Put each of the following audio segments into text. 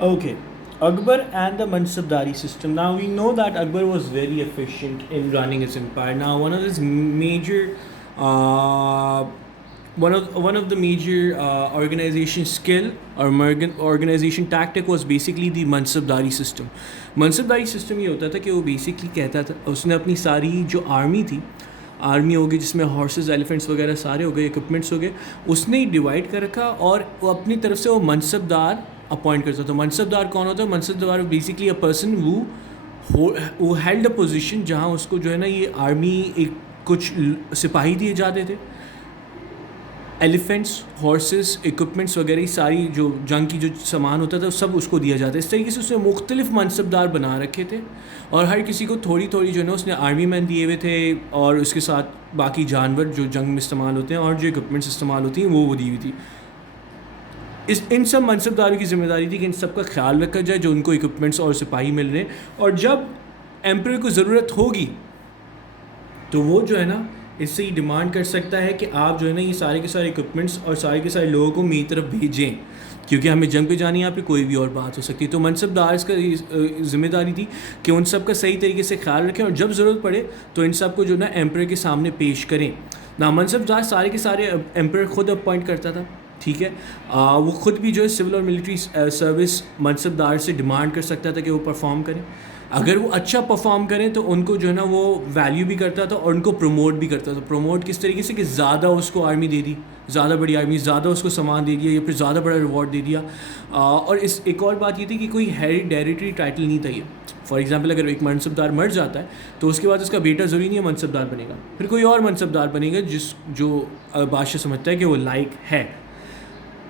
Okay, Akbar and the Mansabdari system. Now we know that Akbar was very efficient in running his empire. Now one of his major, uh, one of the major organization skill or organization tactic was basically the Mansabdari system. Mansabdari system یہ ہوتا تھا کہ وہ basically کہتا تھا اس نے اپنی ساری جو آرمی تھی, آرمی ہو گئی جس میں ہارسز ایلیفنٹس وغیرہ سارے ہو گئے, اکوپمنٹس ہو گئے, اس نے ڈیوائڈ کر رکھا اور وہ اپنی طرف سے وہ منصب دار اپوائنٹ کرتا تھا. منصب دار کون ہوتا ہے؟ منصب دار بیسکلی اے پرسن وہ ہیلڈ اے پوزیشن جہاں اس کو جو ہے نا یہ آرمی ایک کچھ سپاہی دیے جاتے تھے, ایلیفنٹس, ہارسز, اکوپمنٹس وغیرہ ساری جو جنگ کی جو سامان ہوتا تھا سب اس کو دیا جاتا ہے. اس طریقے سے اس نے مختلف منصب دار بنا رکھے تھے اور ہر کسی کو تھوڑی تھوڑی جو ہے نا اس نے آرمی مین دیے ہوئے تھے اور اس کے ساتھ باقی جانور جو جنگ میں استعمال ہوتے ہیں اور جو اکوپمنٹس استعمال ہوتی ہیں وہ دی ہوئی تھی. ان سب منصب داروں کی ذمہ داری تھی کہ ان سب کا خیال رکھا جائے جو ان کو اکوپمنٹس اور سپاہی مل رہے ہیں, اور جب ایمپرر کو ضرورت ہوگی تو وہ جو ہے نا اس سے ہی ڈیمانڈ کر سکتا ہے کہ آپ جو ہے نا یہ سارے کے سارے اکوپمنٹس اور سارے کے سارے لوگوں کو میری طرف بھیجیں, کیونکہ ہمیں جنگ پہ جانی ہے, یہاں پہ کوئی بھی اور بات ہو سکتی ہے. تو منصب دار اس کا ذمہ داری تھی کہ ان سب کا صحیح طریقے سے خیال رکھیں اور جب ضرورت پڑے تو ان سب کو جو ہے نا ایمپرر کے سامنے پیش کریں. نہ منصب دار سارے کے سارے ایمپرر خود اپوائنٹ کرتا تھا, ٹھیک ہے. وہ خود بھی جو ہے سول اور ملٹری سروس منصب دار سے ڈیمانڈ کر سکتا تھا کہ وہ پرفارم کریں. اگر وہ اچھا پرفارم کریں تو ان کو جو ہے نا وہ ویلیو بھی کرتا تھا اور ان کو پروموٹ بھی کرتا تھا. پروموٹ کس طریقے سے کہ زیادہ اس کو آرمی دے دی, زیادہ بڑی آرمی, زیادہ اس کو سامان دے دیا یا پھر زیادہ بڑا ریوارڈ دے دیا. اور اس ایک اور بات یہ تھی کہ کوئی ہیریڈیٹری ٹائٹل نہیں تھا یہ. فار ایگزامپل اگر ایک منصب دار مر جاتا ہے تو اس کے بعد اس کا بیٹا ضروری نہیں ہے منصب دار بنے گا, پھر کوئی اور منصب دار بنے گا جو بادشاہ سمجھتا ہے کہ وہ لائق ہے.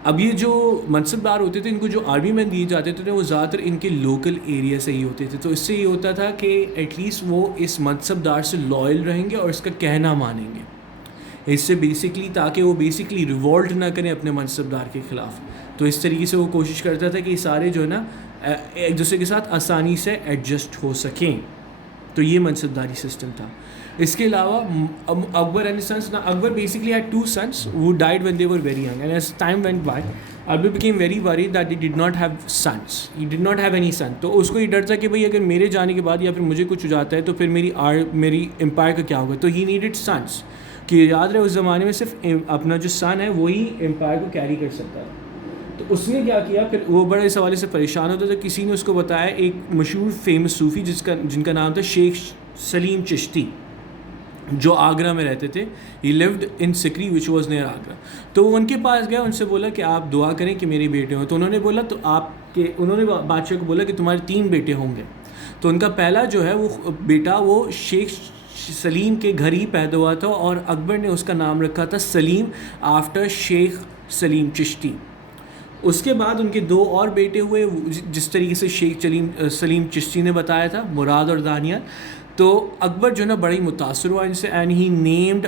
اب یہ جو منصب دار ہوتے تھے ان کو جو آرمی مین دیے جاتے تھے وہ زیادہ تر ان کے لوکل ایریا سے ہی ہوتے تھے, تو اس سے یہ ہوتا تھا کہ ایٹ لیسٹ وہ اس منصب دار سے لائل رہیں گے اور اس کا کہنا مانیں گے. اس سے بیسکلی تاکہ وہ بیسکلی ریوولٹ نہ کریں اپنے منصب دار کے خلاف, تو اس طریقے سے وہ کوشش کرتا تھا کہ یہ سارے جو ہے نا ایک دوسرے کے ساتھ آسانی سے ایڈجسٹ ہو سکیں. تو یہ منصب داری سسٹم تھا. اس کے علاوہ Akbar and sons, Akbar basically had two sons who died when they were very young, and as time went by Akbar became very worried that he did not have sons, he did not have any son. تو اس کو یہ ڈر تھا کہ بھئی اگر میرے جانے کے بعد یا پھر مجھے کچھ ہو جاتا ہے تو پھر میری امپائر کا کیا ہوگا. تو he needed sons, کہ یاد رہے اس زمانے میں صرف اپنا جو سن ہے وہی امپائر کو کیری کر سکتا ہے. تو اس نے کیا کیا, پھر وہ بڑے اس حوالے سے پریشان ہوتا تھا. کسی نے اس کو بتایا, ایک مشہور فیمس صوفی جن کا نام تھا شیخ سلیم چشتی, جو آگرہ میں رہتے تھے. He lived in Sikri which was near Agra. تو وہ ان کے پاس گیا, ان سے بولا کہ آپ دعا کریں کہ میرے بیٹے ہوں. تو انہوں نے بولا تو انہوں نے بادشاہ کو بولا کہ تمہارے 3 بیٹے ہوں گے. تو ان کا پہلا جو ہے وہ بیٹا وہ شیخ سلیم کے گھر ہی پیدا ہوا تھا اور اکبر نے اس کا نام رکھا تھا سلیم آفٹر شیخ سلیم چشتی. اس کے بعد ان کے 2 اور بیٹے ہوئے جس طریقے سے شیخ سلیم چشتی نے بتایا تھا, مراد اور دانیال. تو اکبر جو ہے نا بڑا ہی متاثر ہوا ان سے, and he named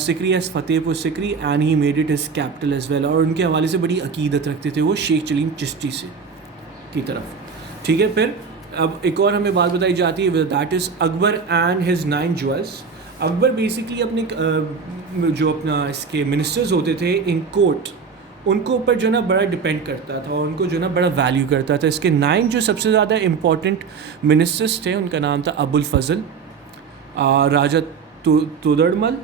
Sikri as Fatehpur Sikri and he made it his capital as well. اور ان کے حوالے سے بڑی عقیدت رکھتے تھے وہ شیخ سلیم چشتی سے کی طرف, ٹھیک ہے. پھر اب ایک اور ہمیں بات بتائی جاتی ہے, that is Akbar and his 9 jewels. Akbar basically اپنے جو اپنا اس کے منسٹرز ہوتے تھے ان کورٹ, ان کو اوپر جو ہے نا بڑا ڈپینڈ کرتا تھا اور ان کو جو ہے نا بڑا ویلیو کرتا تھا. اس کے 9 جو سب سے زیادہ امپورٹنٹ منسٹرس تھے ان کا نام تھا ابو الفضل, راجہ تودڑمل,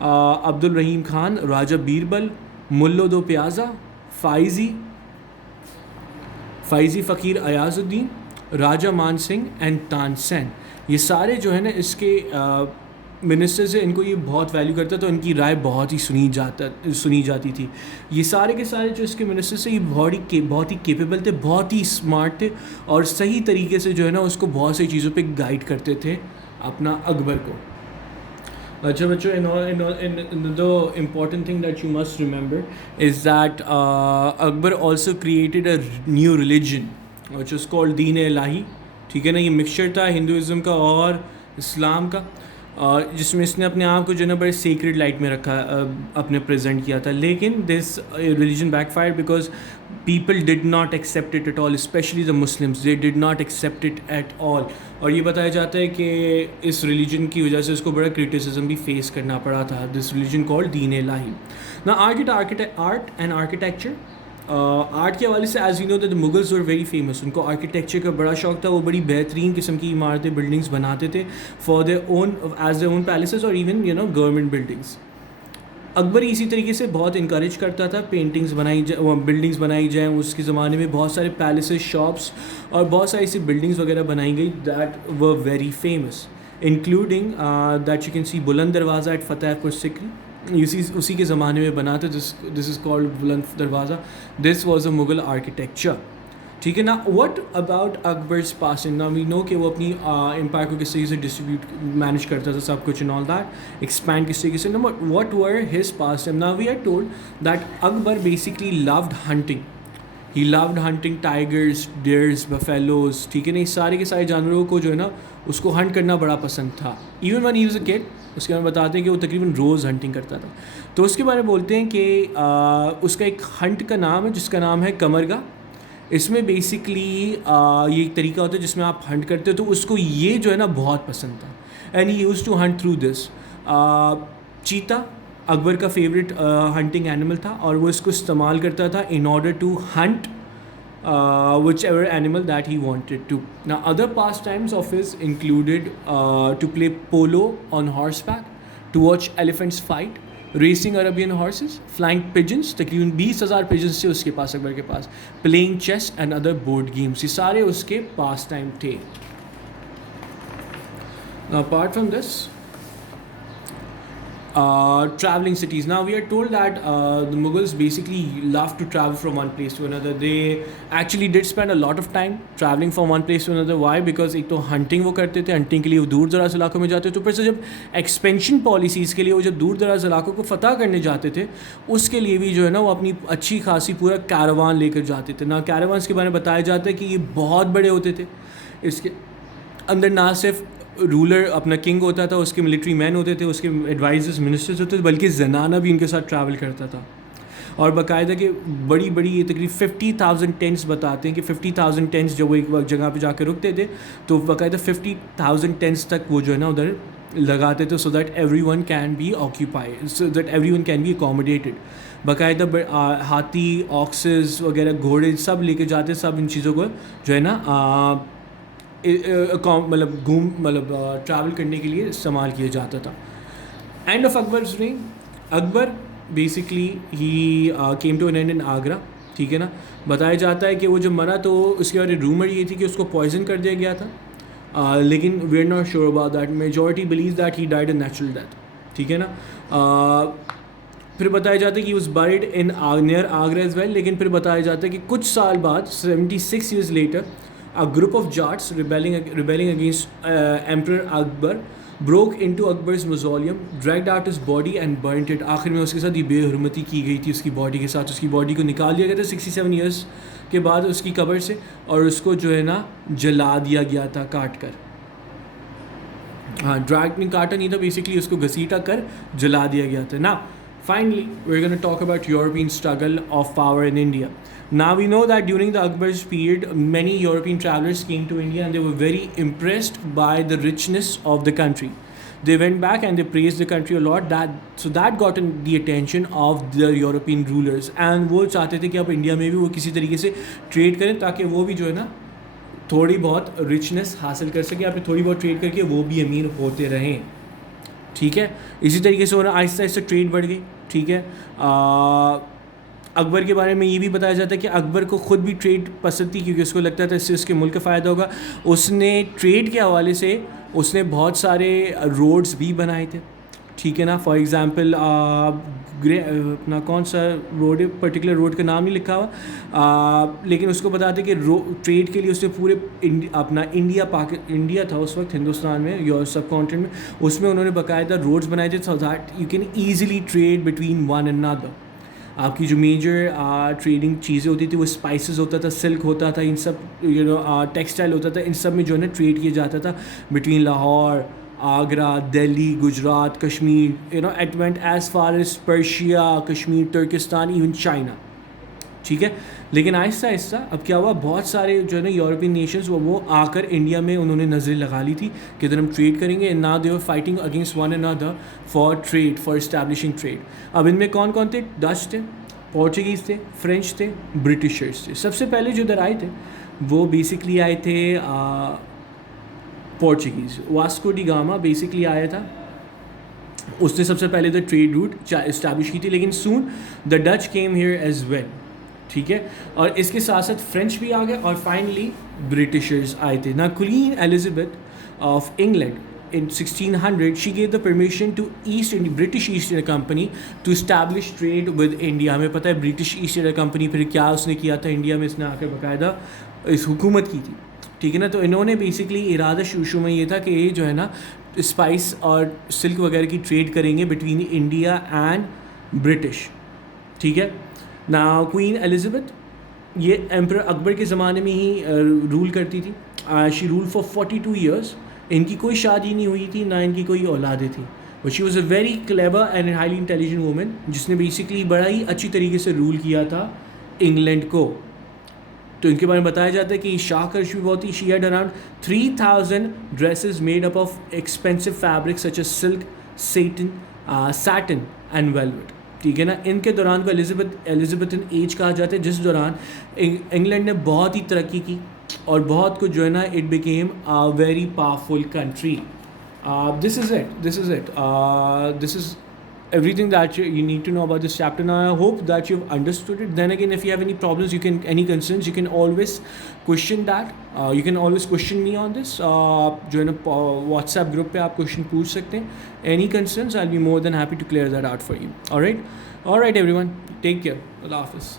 عبد الرحیم خان, راجہ بیربل, ملو دو پیازا, فائزی فقیر ایاز الدین, راجہ مان سنگھ اینڈ تان سین. یہ سارے جو ہے نا اس کے منسٹرز ہیں, ان کو یہ بہت ویلیو کرتا تھا, ان کی رائے بہت ہی سنی جاتی تھی. یہ سارے کے سارے جو اس کے منسٹرز ہیں یہ بہت ہی کیپیبل تھے, بہت ہی اسمارٹ تھے اور صحیح طریقے سے جو ہے نا اس کو بہت سی چیزوں پہ گائیڈ کرتے تھے اپنا اکبر کو. اچھا بچوں, the important thing that you must remember is that Akbar also created a new religion which is called دین الہی, ٹھیک ہے نا. یہ مکسچر تھا ہندوازم کا اور اسلام کا, جس میں اس نے اپنے آپ کو جو ہے نا بڑے سیکریٹ لائٹ میں رکھا, اپنے پریزنٹ کیا تھا. لیکن this religion backfire because people did not accept it at all, especially the Muslims, they did not accept it at all. اور یہ بتایا جاتا ہے کہ اس ریلیجن کی وجہ سے اس کو بڑا کرٹیسزم بھی فیس کرنا پڑا تھا, دس ریلیجن کالڈ دین الہی. نا آرٹ اینڈ آرکیٹیکچر, آرٹ کے حوالے سے as you know the Mughals were very famous. ان کو آرکیٹیکچر کا بڑا شوق تھا. وہ بڑی بہترین قسم کی عمارتیں بلڈنگس بناتے تھے for their own as their own palaces اور even you know government buildings. Akbar اسی طریقے سے بہت انکریج کرتا تھا پینٹنگز بلڈنگس بنائی جائیں. اس کے زمانے میں بہت سارے پیلسز, شاپس اور بہت ساری ایسی بلڈنگس وغیرہ بنائی گئی that were very famous, including that you can see بلند دروازہ ایٹ فتح پور سکری. اسی کے زمانے میں بنا تھا. دس از called Buland Darwaza. This was a Mughal architecture. ٹھیک ہے نا. What about Akbar's passing. نا وی نو کہ وہ اپنی امپائر کو کس طریقے سے ڈسٹریبیوٹ مینیج کرتا تھا سب کچھ اینڈ آل دیٹ, ایکسپینڈ کس طریقے سے. نا what were his pastime. نا we are told that Akbar basically loved hunting. He loved hunting tigers, deers, buffaloes. ٹھیک ہے نا. اس سارے کے سارے جانوروں کو جو ہے نا اس کو ہنٹ کرنا بڑا پسند تھا. Even when he was a kid. اس کے بارے میں بتاتے ہیں کہ وہ تقریباً روز ہنٹنگ کرتا تھا. تو اس کے بارے میں بولتے ہیں کہ اس کا ایک ہنٹ کا نام ہے جس کا نام ہے کمرگا. اس میں بیسکلی یہ ایک طریقہ ہوتا ہے جس میں آپ ہنٹ کرتے ہو. تو اس کو یہ جو ہے نا بہت پسند تھا and he used to hunt through this. چیتا اکبر کا فیوریٹ ہنٹنگ اینیمل تھا اور وہ اس کو استعمال کرتا تھا in order to hunt whichever animal that he wanted to. Now other pastimes of his included to play polo on horseback, to watch elephants fight, racing Arabian horses, flying pigeons, تقریباً 20,000 pigeons تھے اس کے پاس اکبر کے پاس, playing chess and other board games. یہ سارے اس کے پاس time تھے. Now apart from this, traveling cities. Now we are told that the Mughals basically love to travel from one place to another. They actually did spend a lot of time traveling from one place to another. Why? Because ایک تو hunting وہ کرتے تھے. Hunting کے لیے وہ دور دراز علاقوں میں جاتے تھے. تو پھر سے جب ایکسپینشن پالیسیز کے لیے وہ جب دور دراز علاقوں کو فتح کرنے جاتے تھے اس کے لیے بھی جو ہے نا وہ اپنی اچھی خاصی پورا کیروان لے کر جاتے تھے. نا کیروانس کے بارے میں بتایا جاتا ہے کہ یہ بہت بڑے ہوتے تھے. اس کے اندر نہ صرف رولر اپنا کنگ ہوتا تھا, اس کے ملٹری مین ہوتے تھے, اس کے ایڈوائزرز منسٹرز ہوتے تھے, بلکہ زنانہ بھی ان کے ساتھ ٹریول کرتا تھا. اور باقاعدہ کہ بڑی بڑی یہ تقریباً 50,000 ٹینٹس بتاتے ہیں کہ 50,000 ٹینٹس جب وہ ایک وقت جگہ پہ جا کے رکتے تھے تو باقاعدہ 50,000 ٹینٹس تک وہ جو ہے نا ادھر لگاتے تھے, so that everyone can be occupy, so that everyone can be accommodated. باقاعدہ ہاتھی, آکسز وغیرہ, گھوڑے سب لے کے جاتے, سب ان چیزوں کو جو ہے نا ٹریول کرنے کے لیے استعمال کیا جاتا تھا. End of Akbar's reign. Akbar basically ہی came to an end in Agra. ٹھیک ہے نا. بتایا جاتا ہے کہ وہ جب مرا تو اس کے بارے رومر یہ تھی کہ اس کو پوائزن کر دیا گیا تھا, لیکن we are not sure about that. Majority believe that he died a natural death. ٹھیک ہے نا. پھر بتایا جاتا ہے کہ he was bred in near Agra as well. لیکن پھر بتایا جاتا ہے کہ کچھ سال بعد 76 years later a group of Jats rebelling against Emperor Akbar broke into Akbar's mausoleum, dragged out his body and burnt it. آخر میں اس کے ساتھ یہ بے حرمتی کی گئی تھی اس کی باڈی کے ساتھ. اس کی باڈی کو نکال دیا گیا تھا 67 years کے بعد اس کی قبر سے, اور اس کو جو ہے نا جلا دیا گیا تھا کاٹ کر. ہاں, ڈریگ نے کاٹا نہیں تھا, بیسکلی اس کو گھسیٹا کر جلا دیا گیا تھا. نا finally we're going to talk about European struggle of power in India. Now we know that during the Akbar's period many European travelers came to India and they were very impressed by the richness of the country. They went back and they praised the country a lot. That got the attention of the European rulers, and وہ چاہتے تھے کہ اب India میں بھی وہ کسی طریقے سے ٹریڈ کریں تاکہ وہ بھی جو ہے نا تھوڑی بہت رچنس حاصل کر سکیں, یا پھر تھوڑی بہت ٹریڈ کر کے وہ بھی امیر ہوتے رہیں. ٹھیک ہے. اسی طریقے سے آہستہ آہستہ ٹریڈ بڑھ گئی. ٹھیک ہے. اکبر کے بارے میں یہ بھی بتایا جاتا ہے کہ اکبر کو خود بھی ٹریڈ پسند تھی, کیونکہ اس کو لگتا تھا اس سے اس کے ملک کا فائدہ ہوگا. اس نے ٹریڈ کے حوالے سے اس نے بہت سارے روڈز بھی بنائے تھے. ٹھیک ہے نا. فار ایگزامپل اپنا کون سا روڈ ہے, پرٹیکولر روڈ کا نام نہیں لکھا ہوا, لیکن اس کو بتاتے کہ ٹریڈ کے لیے اس نے پورے اپنا انڈیا تھا اس وقت ہندوستان میں یا سب کانٹینٹ میں, اس میں انہوں نے باقاعدہ روڈز بنائے تھے so that you can easily trade between one and other. آپ کی جو میجر ٹریڈنگ چیزیں ہوتی تھی وہ اسپائسز ہوتا تھا, سلک ہوتا تھا, ان سب ٹیکسٹائل ہوتا تھا, ان سب میں جو ہے نا ٹریڈ کیا جاتا تھا between Lahore, Agra, Delhi, Gujarat, Kashmir. It went as far as Persia, Kashmir, Turkestan, even China. ٹھیک ہے. لیکن آہستہ آہستہ اب کیا ہوا, بہت سارے جو ہے نا یورپین نیشنز وہ آ کر انڈیا میں انہوں نے نظریں لگا لی تھی کہ ادھر ہم ٹریڈ کریں گے. نا they were fighting against one and other for trade, for establishing trade. اب ان میں کون کون تھے؟ ڈچ تھے, پورچوگیز تھے, فرینچ تھے, برٹشرز تھے. سب سے پہلے جو ادھر آئے تھے وہ بیسکلی آئے تھے Portuguese. Vasco da Gama basically آیا تھا, اس نے سب سے پہلے دا ٹریڈ روٹ اسٹیبلش کی تھی, لیکن soon the Dutch came here as well. ٹھیک ہے, اور اس کے ساتھ ساتھ فرینچ بھی آ گئے, اور فائنلی برٹشرز آئے تھے. نا queen Elizabeth of England in 1600 she gave the permission to British East India Company to establish trade with India. ہمیں پتہ ہے برٹش ایسٹ انڈیا کمپنی پھر کیا اس نے کیا تھا انڈیا میں, اس نے آ کے باقاعدہ اس حکومت کی تھی. ٹھیک ہے نا, تو انہوں نے بیسکلی ارادہ شروع میں یہ تھا کہ یہ جو ہے نا اسپائس اور سلک وغیرہ کی ٹریڈ کریں گے بٹوین انڈیا اینڈ برٹش. ٹھیک ہے نا, کوئین ایلزابتھ یہ ایمپرر اکبر کے زمانے میں ہی رول کرتی تھی. شی رول فار 42 ایئرس. ان کی کوئی شادی نہیں ہوئی تھی, نہ ان کی کوئی اولادیں تھیں, but she was a very clever and highly intelligent woman جس نے بیسکلی بڑا ہی اچھی طریقے سے رول کیا تھا انگلینڈ کو. تو ان کے بارے میں بتایا جاتا ہے کہ شاہ کرش بھی بہت ہی. She had around 3000 dresses made up of expensive fabric such as silk, satin and velvet. ٹھیک ہے نا, ان کے دوران کو ایلزابتھن ایج کہا جاتا ہے, جس دوران انگلینڈ نے بہت ہی ترقی کی اور بہت کچھ جو ہے نا it became a very powerful country. This is everything that you need to know about this chapter. Now I hope that you've understood it. Then again, if you have any problems, any concerns, you can always question that. You can always question me on this. جو ہے نا WhatsApp group پہ آپ question پوچھ سکتے ہیں. Any concerns, I'll be more than happy to clear that out for you. All right everyone, take care. Allah Hafiz.